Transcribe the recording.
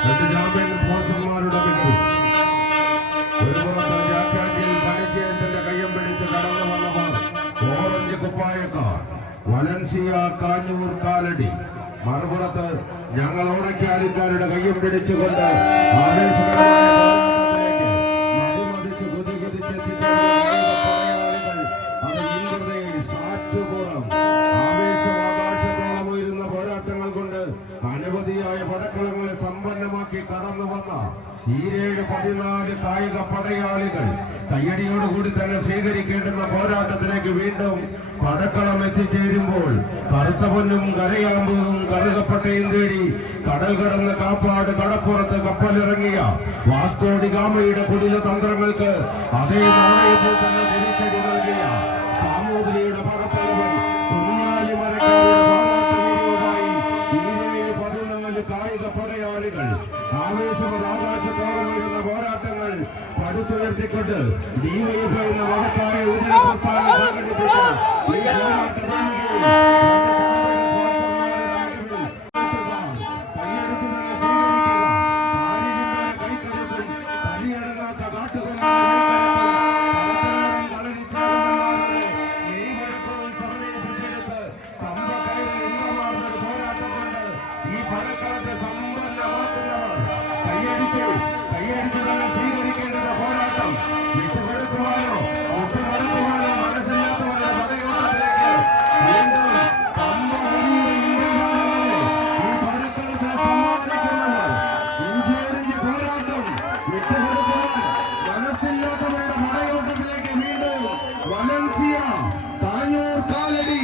രണ്ട് ചാമ്പ്യൻ സ്പോൺസർമാരുടെ മികവ് ഒരു പുറത്ത് ജാക്കാറ്റിൽ പനശ്ശേരത്തിന്റെ കയ്യം പിടിച്ച് കടന്നു വന്നവർ ഓറഞ്ച് കുപ്പായക്കാർ വലൻസിയ കാഞ്ഞൂർ കാലടി. മറുപുറത്ത് ഞങ്ങൾ ഓണക്കാലിക്കാരുടെ കയ്യും പിടിച്ചുകൊണ്ട് സാറ്റുപുറം ഉയരുന്ന പോരാട്ടങ്ങൾ കൊണ്ട് അനവധിയായ പടക്കളങ്ങളെ സമ്പന്നമാക്കി കടന്നു വന്ന ഈരേഴ് പതിനാല് കായിക പടയാളികൾ കയ്യടിയോടുകൂടി തന്നെ സ്വീകരിക്കേണ്ടുന്ന പോരാട്ടത്തിലേക്ക് വീണ്ടും പടക്കളം എത്തിച്ചേരുമ്പോൾ കറുത്ത പൊന്നും കരയാമ്പും കറുകപ്പട്ടയും തേടി കടൽ കടന്ന് കാപ്പാട് കടപ്പുറത്ത് കപ്പലിറങ്ങിയ വാസ്കോഡി ഗാമയുടെ കുടില തന്ത്രങ്ങൾക്ക് അതേ നാണയത്തിൽ തന്നെ തിരിച്ചടി നൽകിയ പ്രവേശനം ആകാശത്തോടുള്ള പോരാട്ടങ്ങൾ പടുത്തുയർത്തിക്കൊണ്ട് ഡിവൈഎഫ് എന്ന മഹത്തായ യുവജന പ്രസ്ഥാനം സംഘടിപ്പിച്ച കൈയടിച്ചു. കൈയടിച്ചു തന്നെ സ്വീകരിക്കേണ്ടത് പോരാട്ടം. വിട്ടുകൊടുക്കുവാനോ ഒട്ടുകൊടുക്കുവാനോ മനസ്സില്ലാത്തവരുടെ പദയോട്ടത്തിലേക്ക് വീണ്ടും ഈ പരപ്പരപ്പ് സമ്മാനിക്കുന്നവർ ഇന്ത്യയുടെ പോരാട്ടം വിട്ടുകൊടുക്കുവാൻ മനസ്സില്ലാത്തവരുടെ വീണ്ടും വലൻസിയ താനൂർ കാലടി